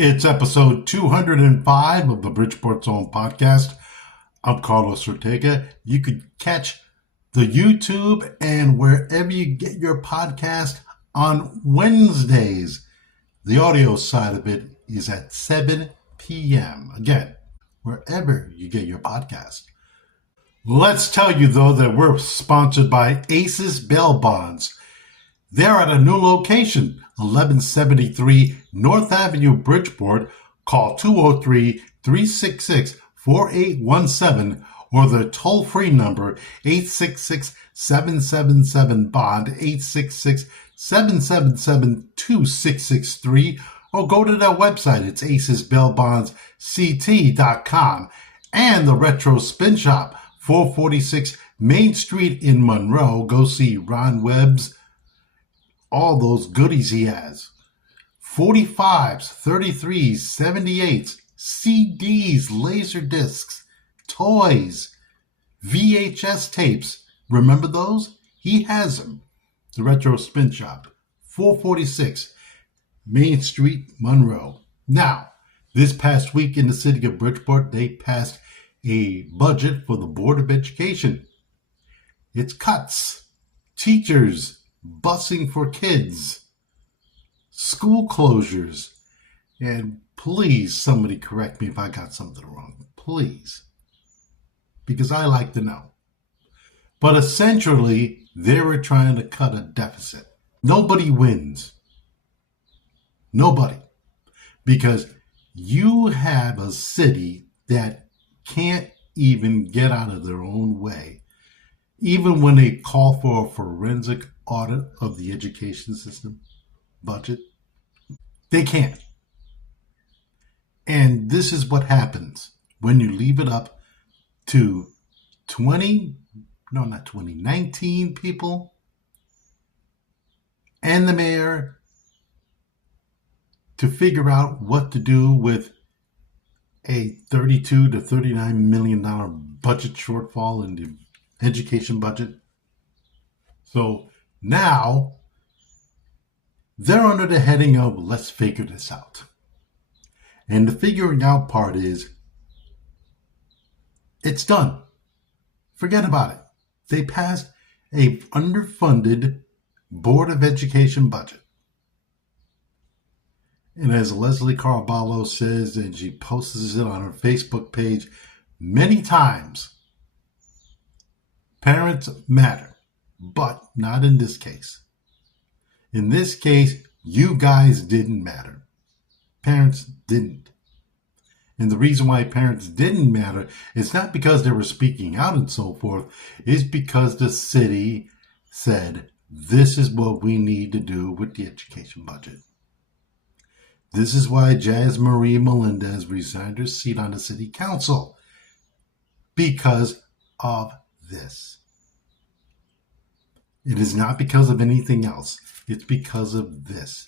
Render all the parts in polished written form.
It's episode 205 of the Bridgeport's Own podcast. I'm Carlos Ortega. You could catch the YouTube and wherever you get your podcast on Wednesdays. The audio side of it is at 7 p.m. Again, wherever you get your podcast. Let's tell you, though, that we're sponsored by Aces Bail Bonds. They're at a new location, 1173 North Avenue, Bridgeport. Call 203-366-4817 or the toll-free number 866-777-BOND, 866-777-2663, or go to their website. It's acesbailbondsct.com. And the Retro Spin Shop, 446 Main Street in Monroe. Go see Ron Webb's all those goodies he has. 45s, 33s, 78s, CDs, laser discs, toys, VHS tapes. Remember those? He has them. The Retro Spin Shop, 446 Main Street, Monroe. Now, this past week in the city of Bridgeport, they passed a budget for the Board of Education. It's cuts, teachers, busing for kids, school closures, and please, somebody correct me if I got something wrong. Please. Because I like to know. But essentially, they were trying to cut a deficit. Nobody wins. Nobody. Because you have a city that can't even get out of their own way. Even when they call for a forensic audit of the education system budget, they can't. And this is what happens when you leave it up to 19 people and the mayor to figure out what to do with a $32 to $39 million budget shortfall in the education budget. So now they're under the heading of let's figure this out. And the figuring out part is it's done. Forget about it. They passed a underfunded Board of Education budget. And as Leslie Caraballo says, and she posts it on her Facebook page many times, parents matter, but not in this case. In this case, you guys didn't matter. Parents didn't. And the reason why parents didn't matter is not because they were speaking out and so forth, it's because the city said, this is what we need to do with the education budget. This is why Jazz Marie Melendez resigned her seat on the city council. Because of this. It is not because of anything else. It's because of this.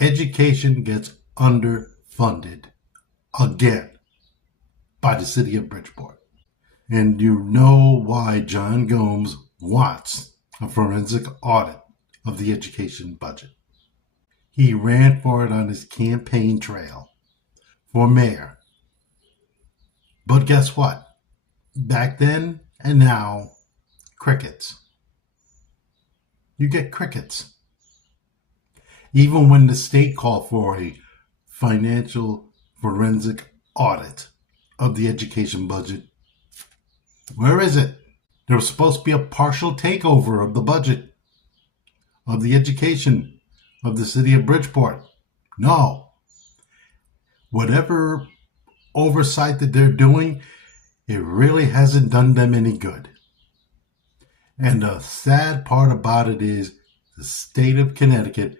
Education gets underfunded again by the city of Bridgeport. And you know why John Gomes wants a forensic audit of the education budget. He ran for it on his campaign trail for mayor. But guess what? Back then and now, crickets. You get crickets. Even when the state called for a financial forensic audit of the education budget, where is it? There was supposed to be a partial takeover of the budget of the education of the city of Bridgeport. No. Whatever oversight that they're doing, it really hasn't done them any good. And the sad part about it is the state of Connecticut,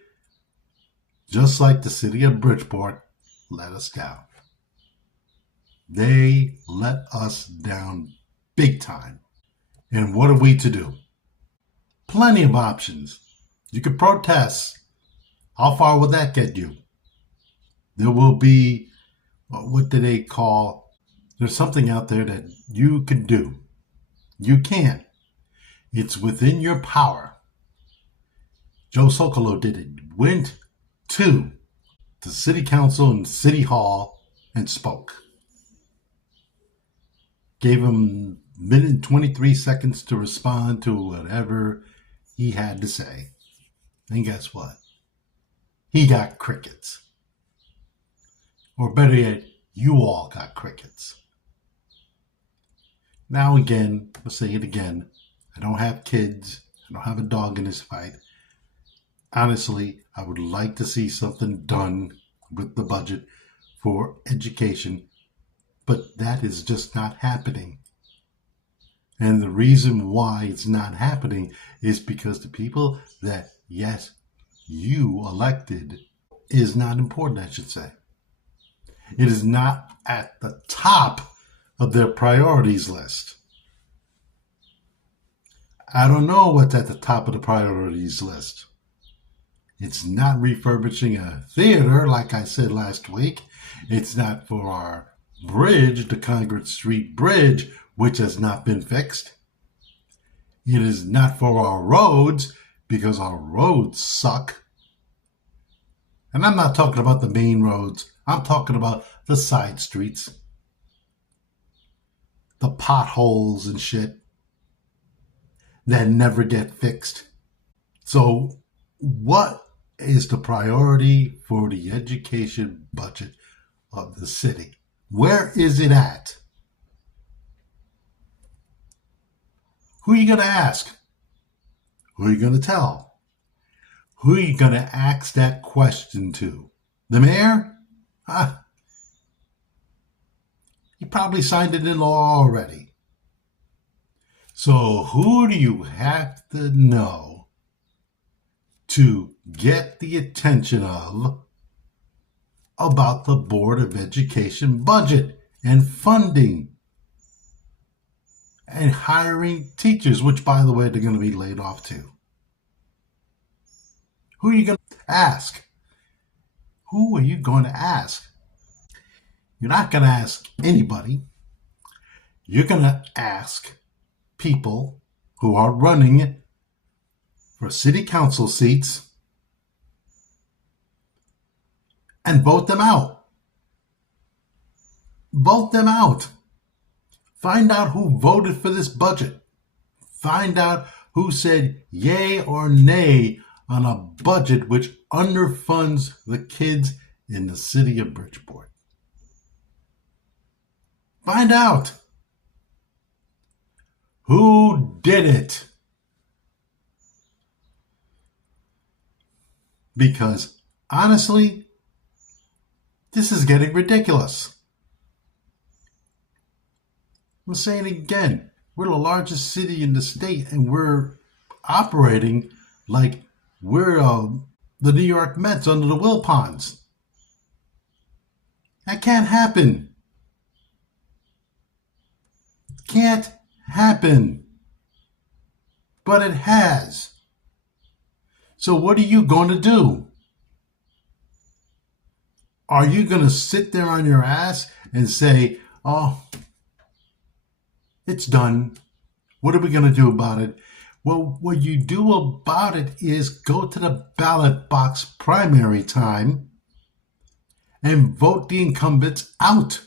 just like the city of Bridgeport, let us down. They let us down big time. And what are we to do? Plenty of options. You could protest. How far will that get you? There will be, what do they call, there's something out there that you can do. You can. It's within your power. Joe Socolo did it. Went to to City Council and City Hall and spoke. Gave him a minute and 23 seconds to respond to whatever he had to say. And guess what? He got crickets. Or better yet, you all got crickets. Now again, I'll say it again. I don't have kids. I don't have a dog in this fight. Honestly, I would like to see something done with the budget for education, but that is just not happening. And the reason why it's not happening is because the people that, yes, you elected is not important, I should say. It is not at the top of their priorities list. I don't know what's at the top of the priorities list. It's not refurbishing a theater, like I said last week. It's not for our bridge, the Congress Street Bridge, which has not been fixed. It is not for our roads, because our roads suck. And I'm not talking about the main roads. I'm talking about the side streets. The potholes and shit that never get fixed. So what is the priority for the education budget of the city? Where is it at? Who are you going to ask? Who are you going to tell? Who are you going to ask that question to? The mayor? He probably signed it in law already. So who do you have to know to get the attention of about the Board of Education budget and funding and hiring teachers, which, by the way, they're going to be laid off too? Who are you going to ask? Who are you going to ask? You're not going to ask anybody. You're going to ask people who are running for city council seats and vote them out. Vote them out. Find out who voted for this budget. Find out who said yay or nay on a budget which underfunds the kids in the city of Bridgeport. Find out. Who did it? Because honestly, this is getting ridiculous. I'm saying it again. We're the largest city in the state, and we're operating like we're the New York Mets under the Wilpons. That can't happen. Can't happen. But it has. So what are you going to do? Are you going to sit there on your ass and say, oh, it's done. What are we going to do about it? Well, what you do about it is go to the ballot box primary time and vote the incumbents out.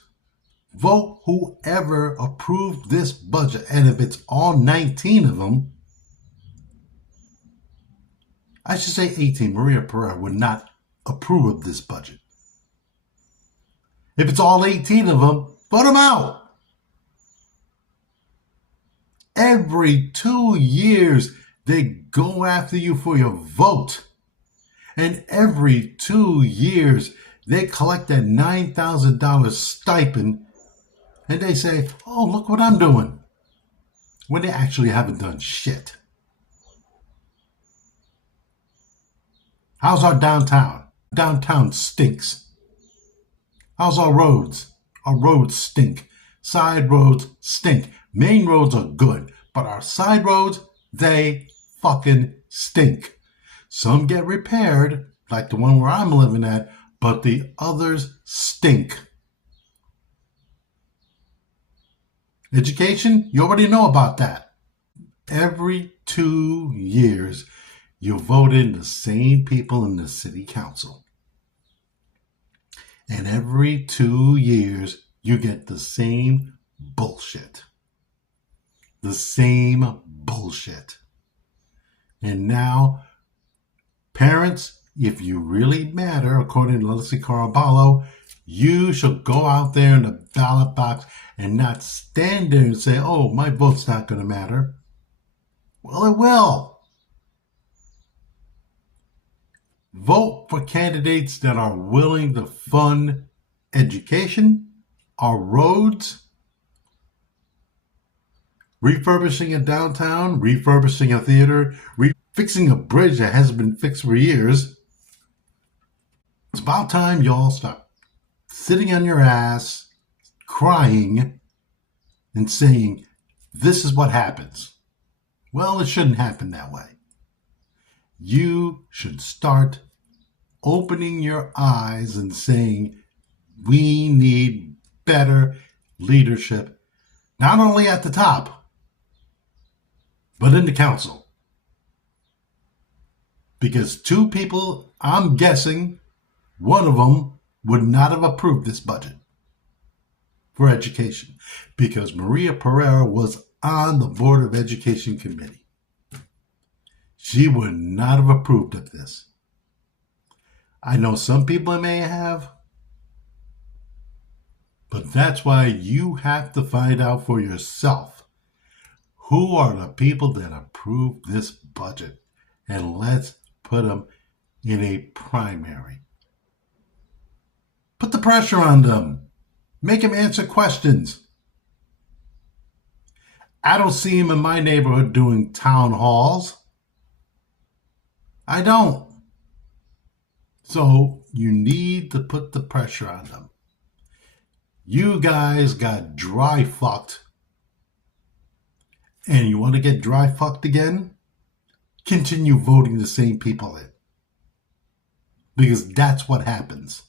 Vote whoever approved this budget. And if it's all 19 of them, I should say 18, Maria Pereira would not approve of this budget. If it's all 18 of them, vote them out. Every 2 years, they go after you for your vote. And every 2 years, they collect that $9,000 stipend and they say, oh, look what I'm doing. When they actually haven't done shit. How's our downtown? Downtown stinks. How's our roads? Our roads stink. Side roads stink. Main roads are good, but our side roads, they fucking stink. Some get repaired, like the one where I'm living at, but the others stink. Education, you already know about that. Every 2 years, you vote in the same people in the city council. And every 2 years, you get the same bullshit. The same bullshit. And now, parents, if you really matter, according to Leslie Caraballo, you shall go out there in the ballot box and not stand there and say, oh, my vote's not going to matter. Well, it will. Vote for candidates that are willing to fund education, our roads, refurbishing a downtown, refurbishing a theater, fixing a bridge that hasn't been fixed for years. It's about time y'all stop sitting on your ass, crying, and saying, this is what happens. Well, it shouldn't happen that way. You should start opening your eyes and saying, we need better leadership, not only at the top, but in the council. Because 2 people, I'm guessing, one of them would not have approved this budget for education, because Maria Pereira was on the Board of Education Committee. She would not have approved of this. I know some people may have, but that's why you have to find out for yourself who are the people that approve this budget, and let's put them in a primary. Put the pressure on them. Make them answer questions. I don't see them in my neighborhood doing town halls. I don't. So you need to put the pressure on them. You guys got dry fucked. And you want to get dry fucked again? Continue voting the same people in. Because that's what happens.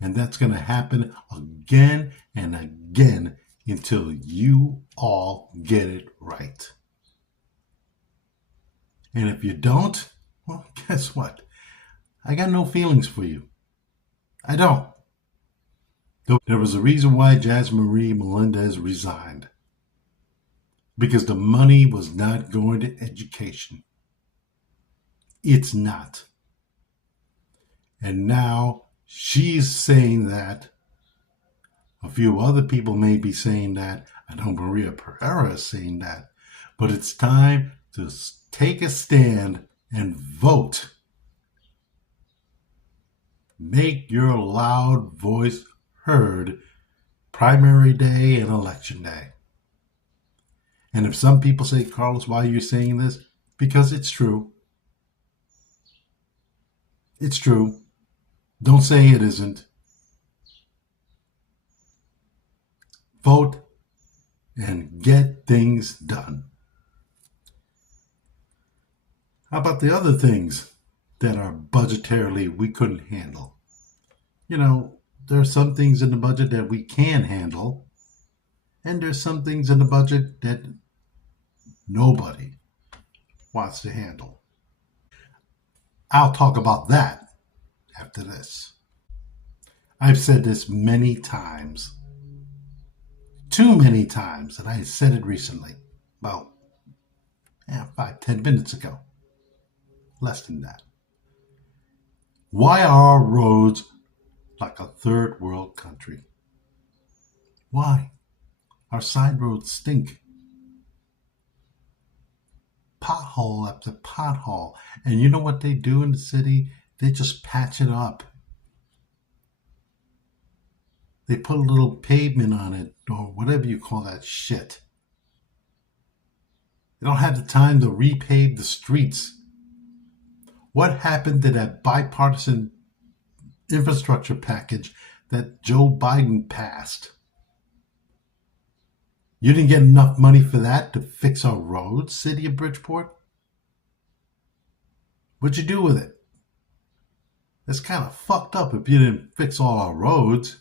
And that's going to happen again and again until you all get it right. And if you don't, well, guess what? I got no feelings for you. I don't. There was a reason why Jasmine Marie Melendez resigned. Because the money was not going to education. It's not. And now she's saying that. A few other people may be saying that. I know Maria Pereira is saying that. But it's time to take a stand and vote. Make your loud voice heard primary day and election day. And if some people say, Carlos, why are you saying this? Because it's true. It's true. Don't say it isn't. Vote and get things done. How about the other things that are budgetarily we couldn't handle? You know, there are some things in the budget that we can handle, and there's some things in the budget that nobody wants to handle. I'll talk about that after this. I've said this many times. Too many times that I said it recently. About 5-10 minutes ago. Less than that. Why are our roads like a third world country? Why? Our side roads stink. Pothole after pothole. And you know what they do in the city? They just patch it up. They put a little pavement on it, or whatever you call that shit. They don't have the time to repave the streets. What happened to that bipartisan infrastructure package that Joe Biden passed? You didn't get enough money for that to fix our roads, city of Bridgeport? What'd you do with it? It's kind of fucked up if you didn't fix all our roads.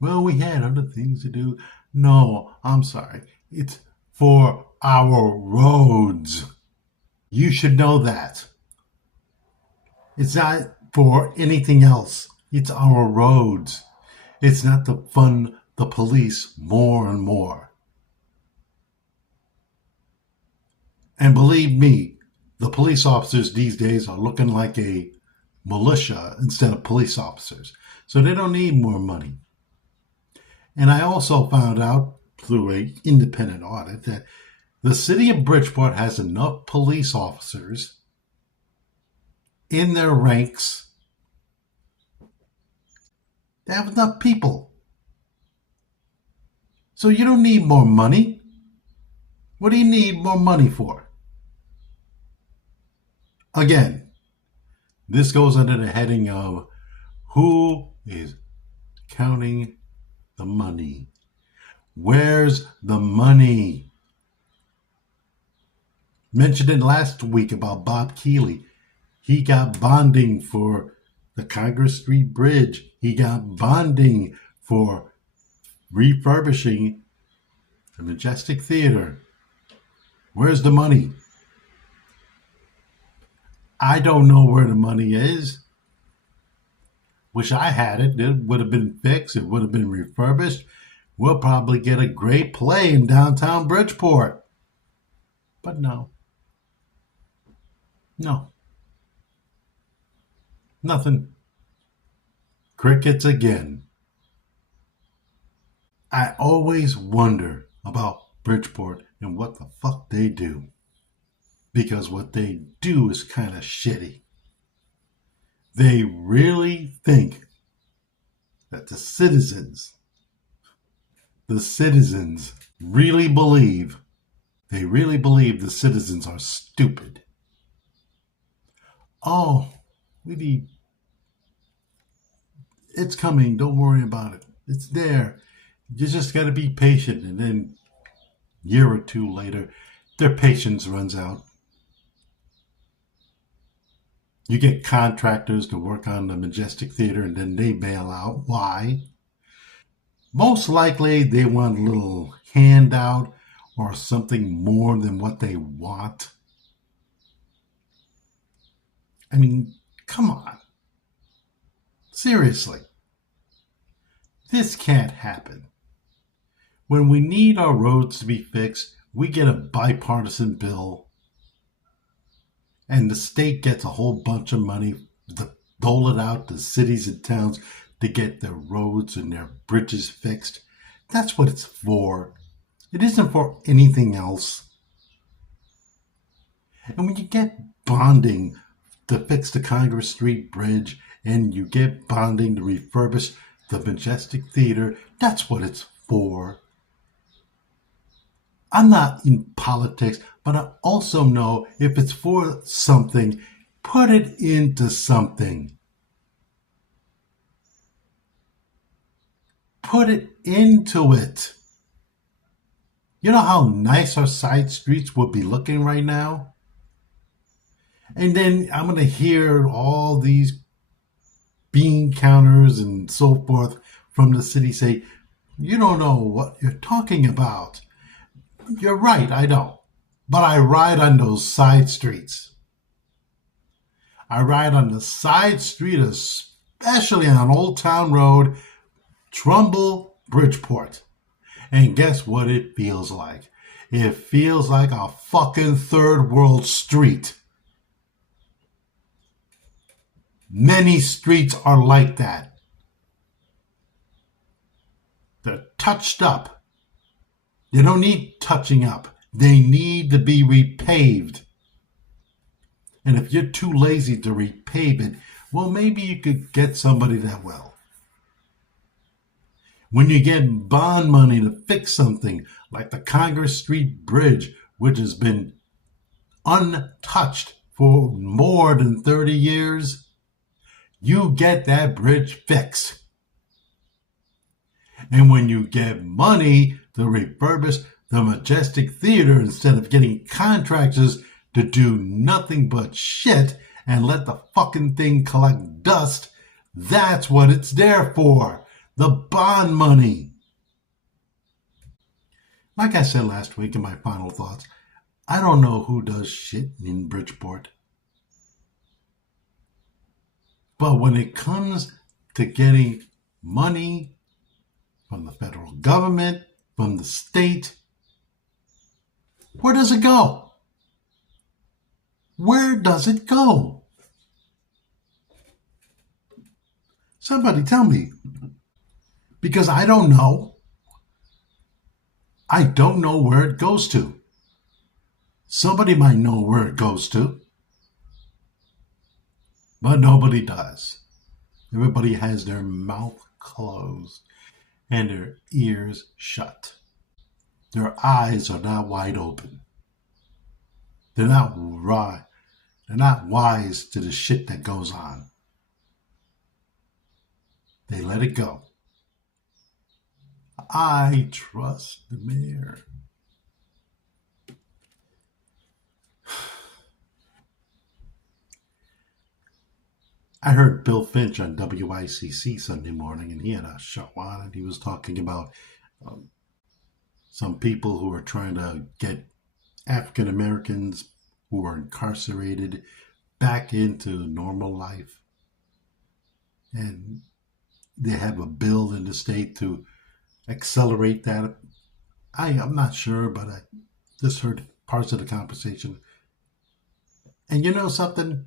Well, we had other things to do. No, I'm sorry. It's for our roads. You should know that. It's not for anything else. It's our roads. It's not to fund the police more and more. And believe me, the police officers these days are looking like a militia instead of police officers. So they don't need more money. And I also found out through an independent audit that the city of Bridgeport has enough police officers in their ranks. They have enough people. So you don't need more money. What do you need more money for? Again, this goes under the heading of who is counting the money? Where's the money? Mentioned it last week about Bob Keeley. He got bonding for the Congress Street Bridge. He got bonding for refurbishing the Majestic Theater. Where's the money? I don't know where the money is. Wish I had it. It would have been fixed. It would have been refurbished. We'll probably get a great play in downtown Bridgeport. But no. No. Nothing. Crickets again. I always wonder about Bridgeport and what the fuck they do. Because what they do is kind of shitty. They really think that the citizens really believe the citizens are stupid. Oh, it's coming, don't worry about it. It's there. You just got to be patient. And then a year or two later, their patience runs out. You get contractors to work on the Majestic Theater and then they bail out. Why? Most likely they want a little handout or something more than what they want. I mean, come on. Seriously. This can't happen. When we need our roads to be fixed, we get a bipartisan bill and the state gets a whole bunch of money to dole it out to cities and towns to get their roads and their bridges fixed. That's what it's for. It isn't for anything else. And when you get bonding to fix the Congress Street Bridge and you get bonding to refurbish the Majestic Theater, that's what it's for. I'm not in politics, but I also know if it's for something, put it into something. Put it into it. You know how nice our side streets would be looking right now? And then I'm going to hear all these bean counters and so forth from the city say, you don't know what you're talking about. You're right, I don't. But I ride on those side streets. I ride on the side street, especially on Old Town Road, Trumbull, Bridgeport. And guess what it feels like? It feels like a fucking third world street. Many streets are like that. They're touched up. They don't need touching up. They need to be repaved. And if you're too lazy to repave it, well, maybe you could get somebody that will. When you get bond money to fix something like the Congress Street Bridge, which has been untouched for more than 30 years, you get that bridge fixed. And when you get money to refurbish the Majestic Theater instead of getting contractors to do nothing but shit and let the fucking thing collect dust, that's what it's there for. The bond money. Like I said last week in my final thoughts, I don't know who does shit in Bridgeport. But when it comes to getting money from the federal government, from the state, where does it go? Where does it go? Somebody tell me. Because I don't know. I don't know where it goes to. Somebody might know where it goes to. But nobody does. Everybody has their mouth closed and their ears shut. Their eyes are not wide open. They're not right. They're not wise to the shit that goes on. They let it go. I trust the mayor. I heard Bill Finch on WICC Sunday morning, and he had a show on, and he was talking about some people who are trying to get African Americans who are incarcerated back into normal life. And they have a bill in the state to accelerate that. I'm not sure, but I just heard parts of the conversation. And you know something?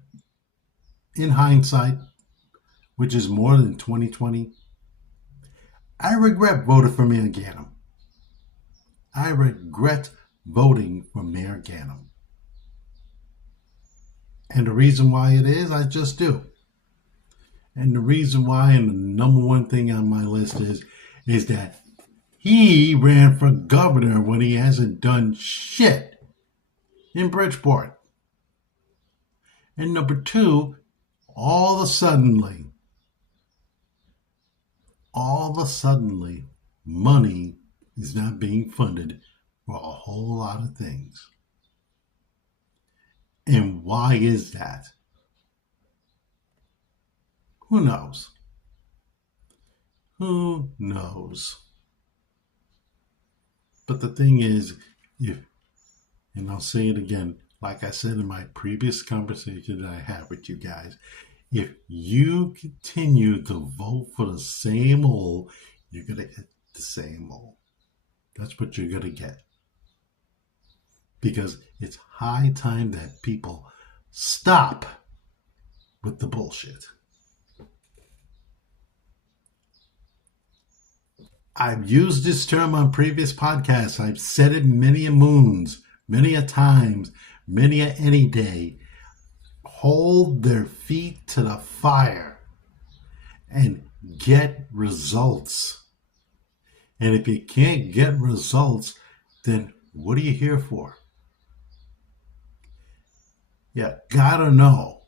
In hindsight, which is more than 2020, I regret voting for Mayor Ganim. I regret voting for Mayor Ganim. And the reason why it is, I just do. And the reason why, and the number one thing on my list is that he ran for governor when he hasn't done shit in Bridgeport. And number two, all of a suddenly, money is not being funded for a whole lot of things. And why is that? Who knows? Who knows? But the thing is, and I'll say it again, like I said in my previous conversation that I had with you guys, if you continue to vote for the same old, you're going to get the same old. That's what you're going to get. Because it's high time that people stop with the bullshit. I've used this term on previous podcasts. I've said it many a moons, many a times, many a any day. Hold their feet to the fire and get results. And if you can't get results, then what are you here for? You gotta know,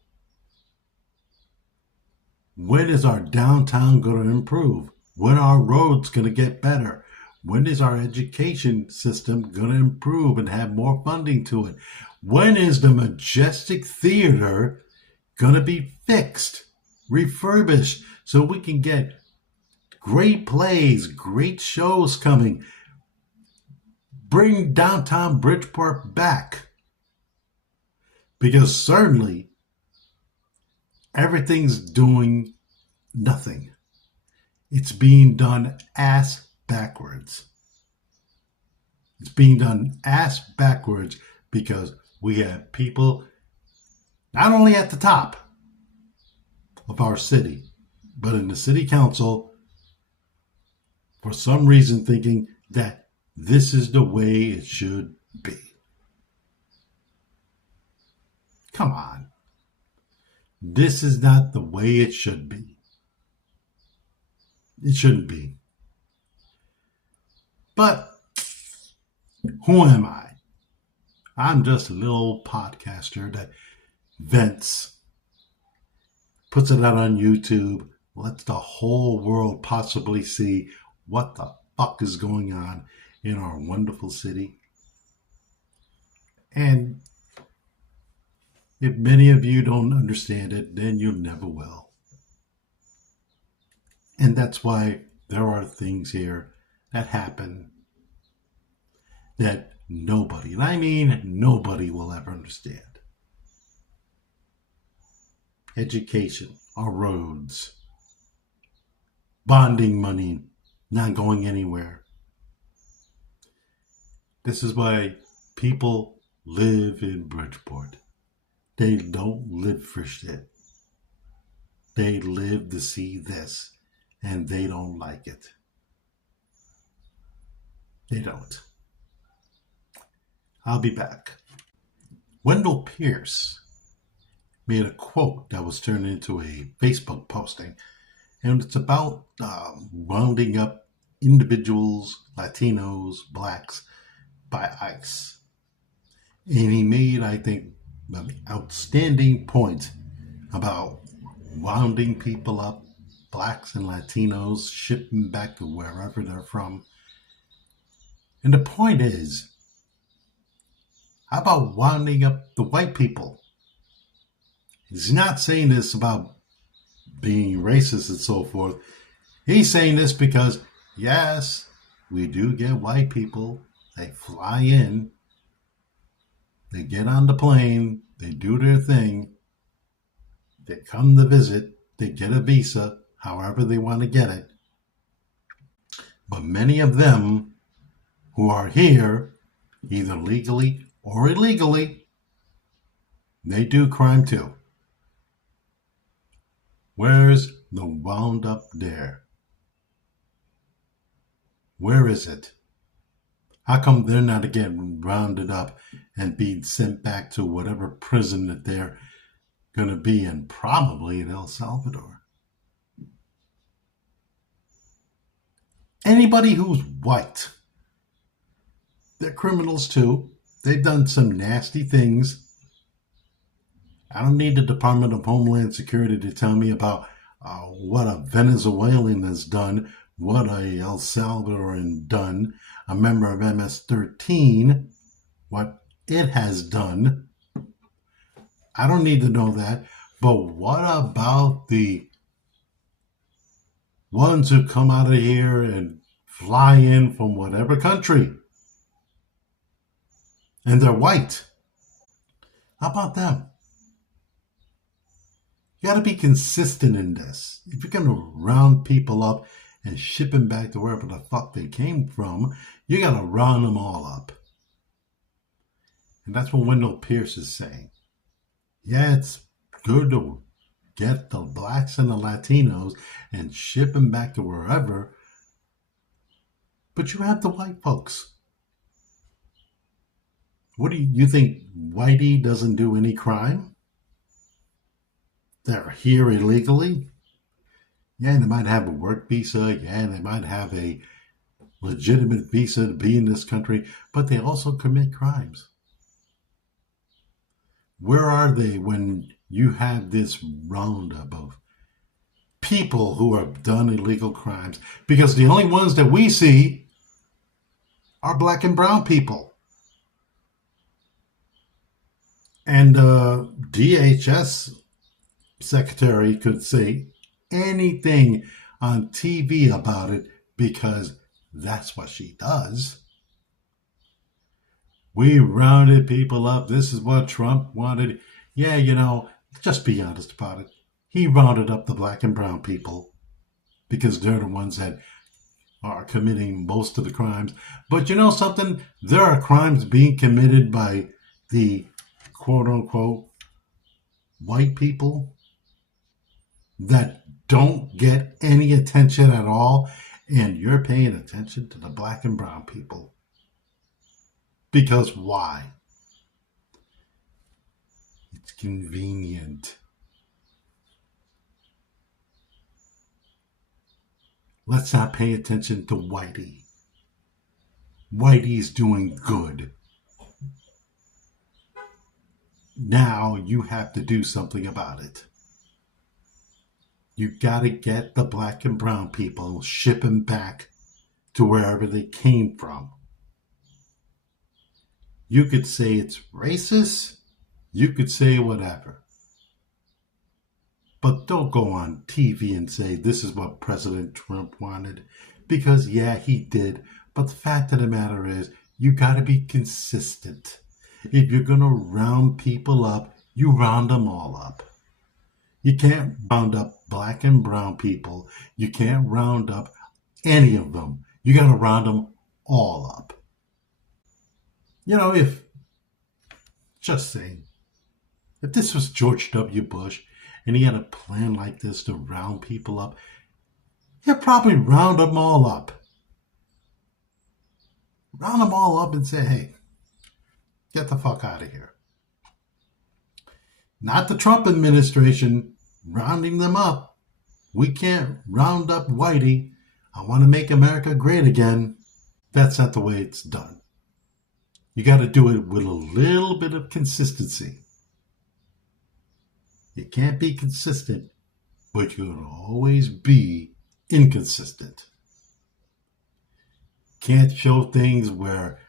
when is our downtown going to improve? When are our roads going to get better? When is our education system going to improve and have more funding to it? When is the Majestic Theater going to be fixed, refurbished, so we can get great plays, great shows coming? Bring downtown Bridgeport back. Because certainly everything's doing nothing. It's being done ass backwards. It's being done ass backwards because we have people not only at the top of our city, but in the city council, for some reason thinking that this is the way it should be. Come on. This is not the way it should be. It shouldn't be. But who am I? I'm just a little podcaster that vents, puts it out on YouTube, lets the whole world possibly see what the fuck is going on in our wonderful city. And if many of you don't understand it, then you never will. And that's why there are things here that happen that nobody, and I mean nobody, will ever understand. Education. our roads, bonding money not going anywhere. This is why people live in Bridgeport. They don't live for shit. They live to see this, and they don't like it. They don't. I'll be back. Wendell Pierce made a quote that was turned into a Facebook posting, and it's about rounding up individuals, Latinos, blacks, by ICE. And he made, I think, an outstanding point about rounding people up, blacks and Latinos, shipping back to wherever they're from. And the point is, how about rounding up the white people? He's not saying this about being racist and so forth. He's saying this because, yes, we do get white people. They fly in, they get on the plane, they do their thing, they come to visit, they get a visa, however they want to get it. But many of them who are here, either legally or illegally, they do crime too. Where's the wound up there? Where is it? How come they're not getting rounded up and being sent back to whatever prison that they're going to be in, probably in El Salvador? Anybody who's white, they're criminals too. They've done some nasty things. I don't need the Department of Homeland Security to tell me about what a Venezuelan has done, what a El Salvadoran done, a member of MS-13, what it has done. I don't need to know that. But what about the ones who come out of here and fly in from whatever country? And they're white. How about them? You got to be consistent in this. If you're going to round people up and ship them back to wherever the fuck they came from, you got to round them all up. And that's what Wendell Pierce is saying. Yeah, it's good to get the blacks and the Latinos and ship them back to wherever, but you have the white folks. What do you think? Whitey doesn't do any crime? They're here illegally? Yeah, they might have a work visa. Yeah, they might have a legitimate visa to be in this country, but they also commit crimes. Where are they when you have this roundup of people who have done illegal crimes? Because the only ones that we see are black and brown people. And DHS secretary could say anything on TV about it because that's what she does. We rounded people up. This is what Trump wanted. Yeah, just be honest about it. He rounded up the black and brown people because they're the ones that are committing most of the crimes. But you know something? There are crimes being committed by the quote-unquote white people that don't get any attention at all, and you're paying attention to the black and brown people. Because why? It's convenient. Let's not pay attention to Whitey. Whitey's doing good. Now you have to do something about it. You got to get the black and brown people, ship them back to wherever they came from. You could say it's racist. You could say whatever. But don't go on TV and say this is what President Trump wanted. Because, yeah, he did. But the fact of the matter is, you got to be consistent. If you're going to round people up, you round them all up. You can't round up black and brown people. You can't round up any of them. You got to round them all up. If, just saying, if this was George W. Bush and he had a plan like this to round people up, he'd probably round them all up. Round them all up and say, hey, get the fuck out of here. Not the Trump administration rounding them up. We can't round up Whitey. I want to make America great again. That's not the way it's done. You got to do it with a little bit of consistency. You can't be consistent, but you'll always be inconsistent. Can't show things where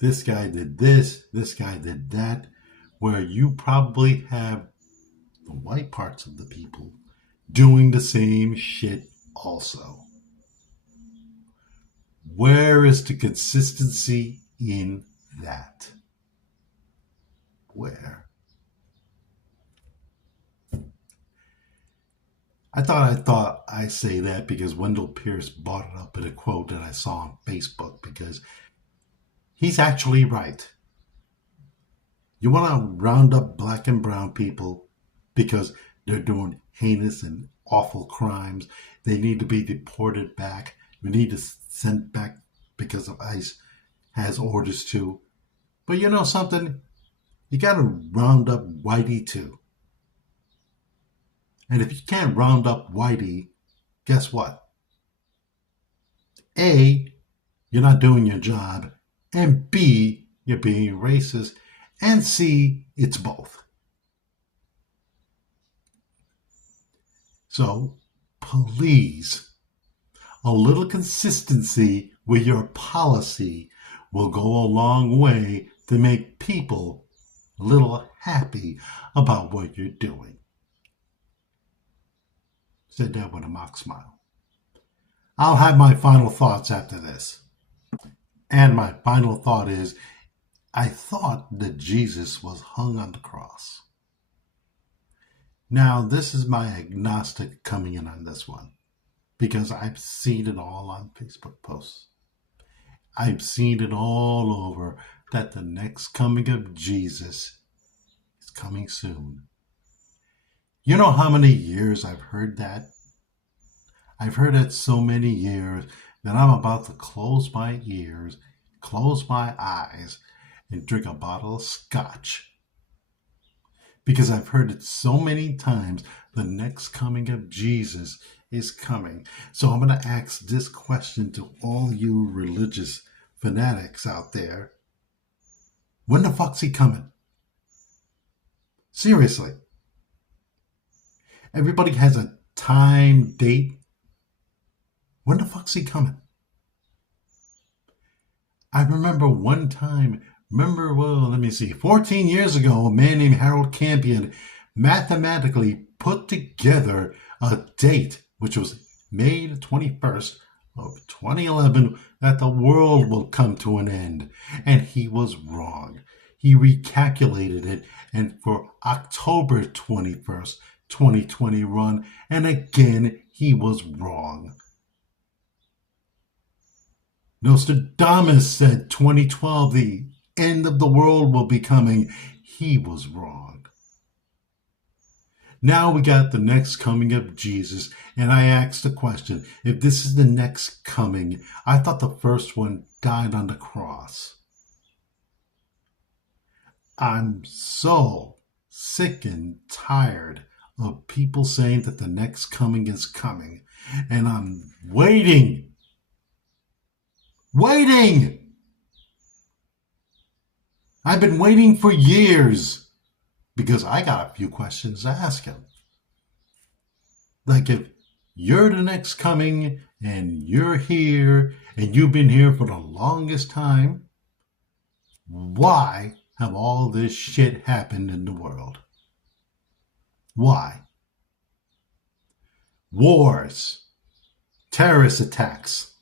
this guy did this guy did that, where you probably have the white parts of the people doing the same shit also. Where is the consistency in that? Where? I thought I say that because Wendell Pierce brought it up in a quote that I saw on Facebook, because he's actually right. You want to round up black and brown people because they're doing heinous and awful crimes. They need to be deported back. We need to send back because of ICE has orders to. But you know something? You got to round up Whitey too. And if you can't round up Whitey, guess what? A, you're not doing your job. And B, you're being racist. And C, it's both. So, please, a little consistency with your policy will go a long way to make people a little happy about what you're doing. Said that with a mock smile. I'll have my final thoughts after this. And my final thought is, I thought that Jesus was hung on the cross. Now, this is my agnostic coming in on this one, because I've seen it all on Facebook posts. I've seen it all over that the next coming of Jesus is coming soon. You know how many years I've heard that? I've heard it so many years that I'm about to close my ears, close my eyes, and drink a bottle of scotch. Because I've heard it so many times, the next coming of Jesus is coming. So I'm going to ask this question to all you religious fanatics out there. When the fuck's he coming? Seriously. Everybody has a time, date. When the fuck's he coming? I remember one time, 14 years ago, a man named Harold Campion mathematically put together a date, which was May 21st of 2011, that the world will come to an end. And he was wrong. He recalculated it, and for October 21st, 2020 run, and again, he was wrong. Nostradamus said 2012, the end of the world will be coming. He was wrong. Now we got the next coming of Jesus, and I asked the question, if this is the next coming, I thought the first one died on the cross. I'm so sick and tired of people saying that the next coming is coming, and I'm waiting. I've been waiting for years because I got a few questions to ask him. Like, if you're the next coming and you're here and you've been here for the longest time, why have all this shit happened in the world? Why? Wars, terrorist attacks,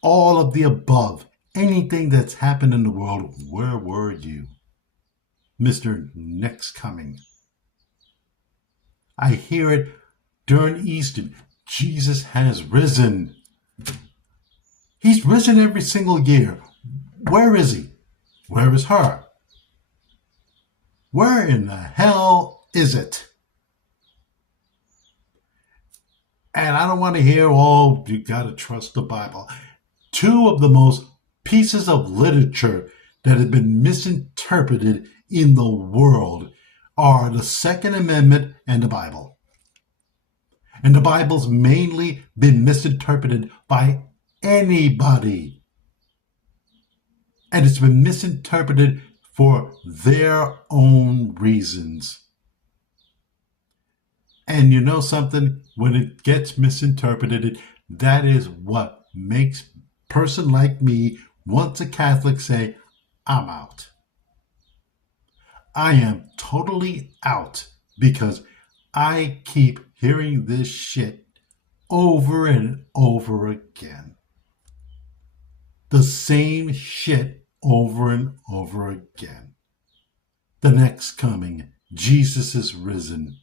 all of the above, anything that's happened in the world, where were you, Mr. Next Coming? I hear it during Easter. Jesus has risen. He's risen every single year. Where is he? Where is her? Where in the hell is it? And I don't want to hear, oh, you got to trust the Bible. Two of the most pieces of literature that have been misinterpreted in the world are the Second Amendment and the Bible. And the Bible's mainly been misinterpreted by anybody. And it's been misinterpreted for their own reasons. And you know something? When it gets misinterpreted, that is what makes a person like me, once a Catholic, say, I'm out. I am totally out because I keep hearing this shit over and over again. The same shit over and over again. The next coming, Jesus is risen.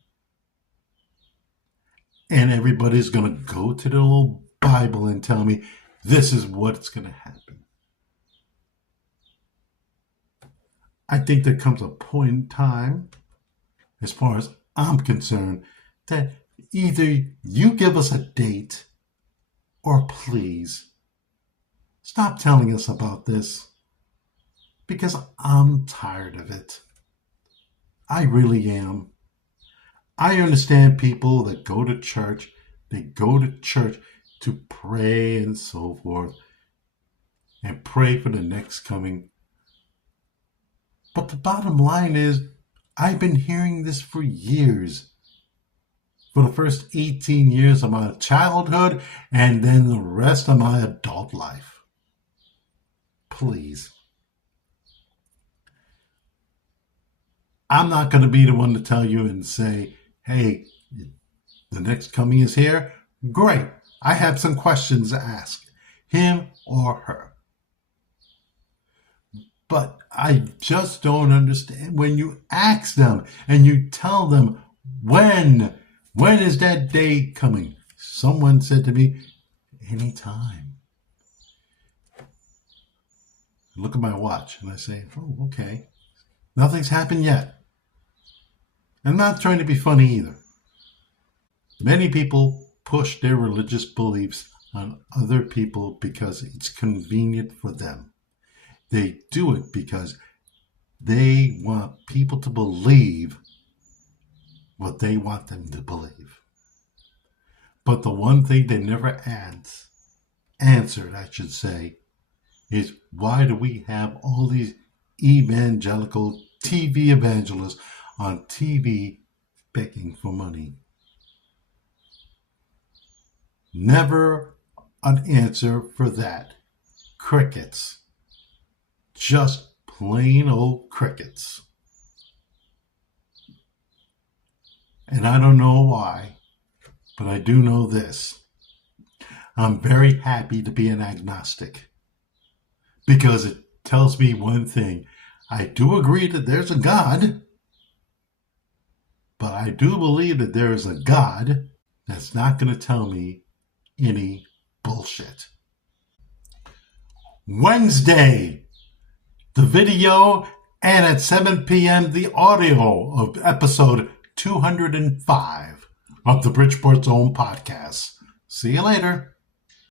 And everybody's going to go to the old Bible and tell me this is what's going to happen. I think there comes a point in time, as far as I'm concerned, that either you give us a date or please stop telling us about this, because I'm tired of it. I really am. I understand people that go to church, they go to church to pray and so forth, and pray for the next coming. But the bottom line is, I've been hearing this for years. For the first 18 years of my childhood, and then the rest of my adult life. Please. I'm not going to be the one to tell you and say, hey, the next coming is here. Great. I have some questions to ask him or her. But I just don't understand when you ask them and you tell them when is that day coming? Someone said to me, anytime. I look at my watch and I say, oh, okay. Nothing's happened yet. I'm not trying to be funny either. Many people push their religious beliefs on other people because it's convenient for them. They do it because they want people to believe what they want them to believe. But the one thing they never answered, is why do we have all these evangelical TV evangelists on TV begging for money? Never an answer for that. Crickets. Just plain old crickets. And I don't know why, but I do know this. I'm very happy to be an agnostic because it tells me one thing. I do agree that there's a God, but I do believe that there is a God that's not going to tell me any bullshit. Wednesday, the video, and at 7 p.m., the audio of episode 205 of the Bridgeport's Own podcast. See you later.